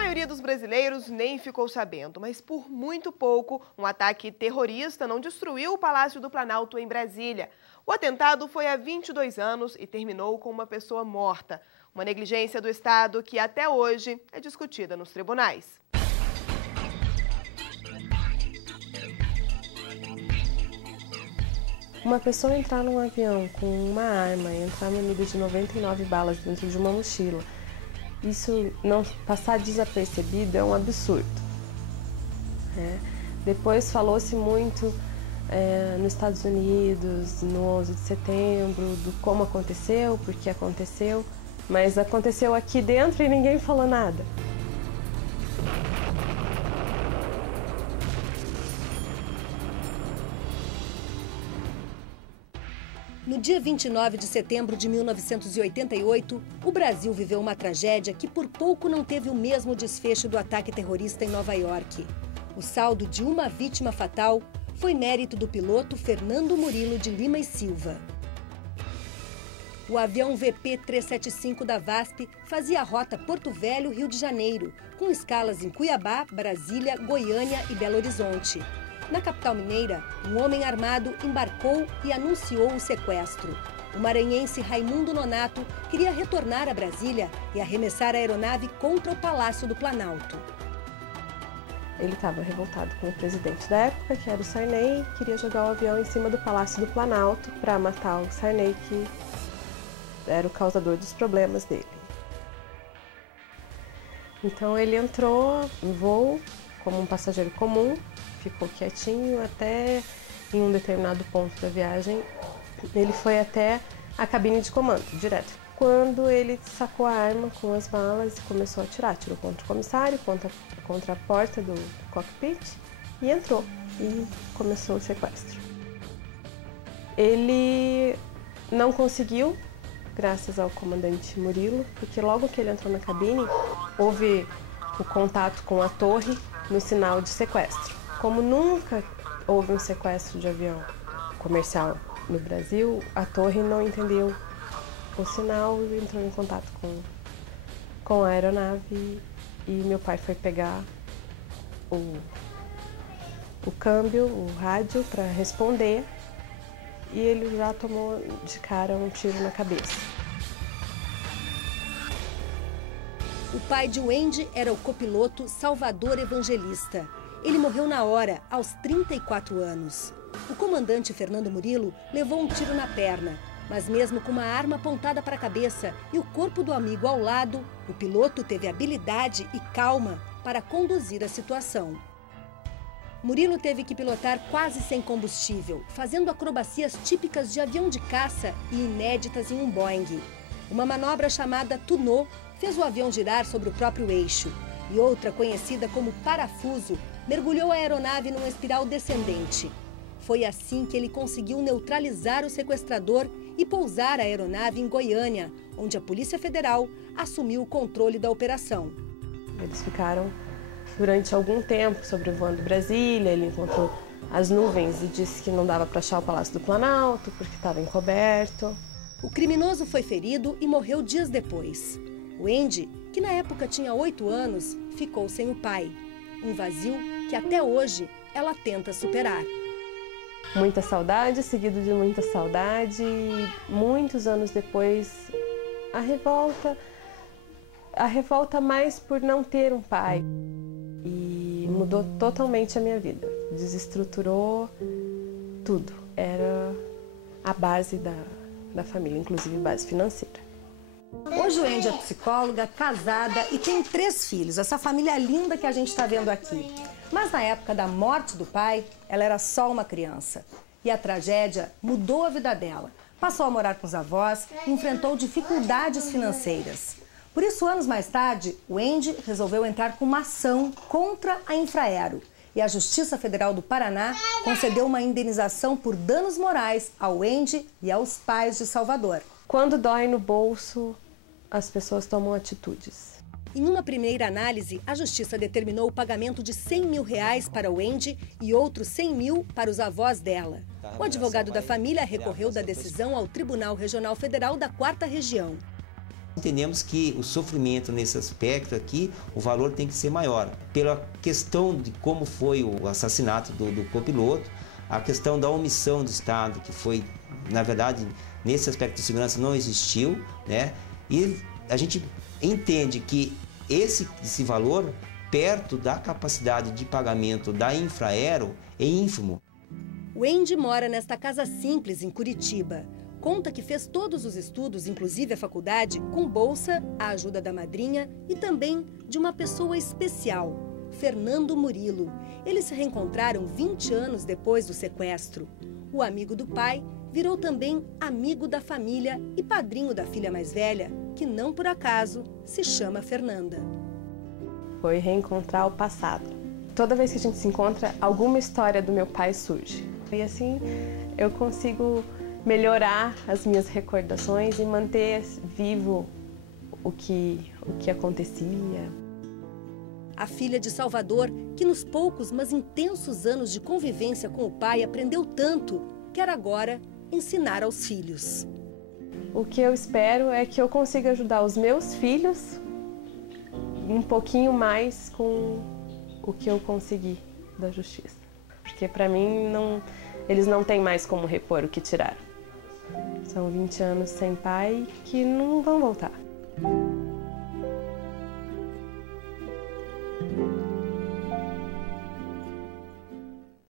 maioria dos brasileiros nem ficou sabendo, mas por muito pouco, um ataque terrorista não destruiu o Palácio do Planalto em Brasília. O atentado foi há 22 anos e terminou com uma pessoa morta. Uma negligência do Estado que até hoje é discutida nos tribunais. Uma pessoa entrar num avião com uma arma e entrar munido de 99 balas dentro de uma mochila, isso não passar desapercebido é um absurdo. Depois falou-se muito nos Estados Unidos, no 11 de setembro, do como aconteceu, por que aconteceu, mas aconteceu aqui dentro e ninguém falou nada. No dia 29 de setembro de 1988, o Brasil viveu uma tragédia que por pouco não teve o mesmo desfecho do ataque terrorista em Nova York. O saldo de uma vítima fatal foi mérito do piloto Fernando Murilo de Lima e Silva. O avião VP-375 da VASP fazia a rota Porto Velho-Rio de Janeiro, com escalas em Cuiabá, Brasília, Goiânia e Belo Horizonte. Na capital mineira, um homem armado embarcou e anunciou o sequestro. O maranhense Raimundo Nonato queria retornar a Brasília e arremessar a aeronave contra o Palácio do Planalto. Ele estava revoltado com o presidente da época, que era o Sarney, e queria jogar o avião em cima do Palácio do Planalto para matar o Sarney, que era o causador dos problemas dele. Então ele entrou no voo como um passageiro comum, ficou quietinho até em um determinado ponto da viagem. Ele foi até a cabine de comando, direto. Quando ele sacou a arma com as balas e começou a atirar, atirou contra o comissário, contra a porta do cockpit e entrou e começou o sequestro. Ele não conseguiu, graças ao comandante Murilo, porque logo que ele entrou na cabine, houve o contato com a torre no sinal de sequestro. Como nunca houve um sequestro de avião comercial no Brasil, a torre não entendeu o sinal e entrou em contato com a aeronave e meu pai foi pegar o câmbio, o rádio, para responder e ele já tomou de cara um tiro na cabeça. O pai de Wendy era o copiloto Salvador Evangelista. Ele morreu na hora, aos 34 anos. O comandante Fernando Murilo levou um tiro na perna, mas mesmo com uma arma apontada para a cabeça e o corpo do amigo ao lado, o piloto teve habilidade e calma para conduzir a situação. Murilo teve que pilotar quase sem combustível, fazendo acrobacias típicas de avião de caça e inéditas em um Boeing. Uma manobra chamada tunô fez o avião girar sobre o próprio eixo, e outra, conhecida como parafuso, mergulhou a aeronave numa espiral descendente. Foi assim que ele conseguiu neutralizar o sequestrador e pousar a aeronave em Goiânia, onde a Polícia Federal assumiu o controle da operação. Eles ficaram durante algum tempo sobrevoando Brasília, ele encontrou as nuvens e disse que não dava para achar o Palácio do Planalto porque estava encoberto. O criminoso foi ferido e morreu dias depois. Wendy, que na época tinha 8 anos, ficou sem o pai. Um vazio que até hoje ela tenta superar. Muita saudade, seguido de muita saudade. E muitos anos depois, a revolta mais por não ter um pai. E mudou totalmente a minha vida. Desestruturou tudo. Era a base da família, inclusive base financeira. Hoje o Wendy é psicóloga, casada e tem 3 filhos, essa família linda que a gente está vendo aqui. Mas na época da morte do pai, ela era só uma criança. E a tragédia mudou a vida dela. Passou a morar com os avós e enfrentou dificuldades financeiras. Por isso, anos mais tarde, Wendy resolveu entrar com uma ação contra a Infraero. E a Justiça Federal do Paraná concedeu uma indenização por danos morais ao Wendy e aos pais de Salvador. Quando dói no bolso, as pessoas tomam atitudes. Em uma primeira análise, a Justiça determinou o pagamento de R$100 mil para Wendy e outros 100 mil para os avós dela. O advogado da família recorreu da decisão ao Tribunal Regional Federal da 4ª Região. Entendemos que o sofrimento nesse aspecto aqui, o valor tem que ser maior. Pela questão de como foi o assassinato do copiloto, a questão da omissão do Estado, que foi, na verdade, nesse aspecto de segurança não existiu, né? E a gente entende que esse valor, perto da capacidade de pagamento da Infraero, é ínfimo. O Wendy mora nesta casa simples em Curitiba. Conta que fez todos os estudos, inclusive a faculdade, com bolsa, a ajuda da madrinha e também de uma pessoa especial, Fernando Murilo. Eles se reencontraram 20 anos depois do sequestro. O amigo do pai virou também amigo da família e padrinho da filha mais velha, que não por acaso se chama Fernanda. Foi reencontrar o passado. Toda vez que a gente se encontra, alguma história do meu pai surge. E assim eu consigo melhorar as minhas recordações e manter vivo o que acontecia. A filha de Salvador, que nos poucos, mas intensos anos de convivência com o pai aprendeu tanto, quer agora ensinar aos filhos. O que eu espero é que eu consiga ajudar os meus filhos um pouquinho mais com o que eu consegui da justiça. Porque para mim, eles não têm mais como repor o que tiraram. São 20 anos sem pai que não vão voltar.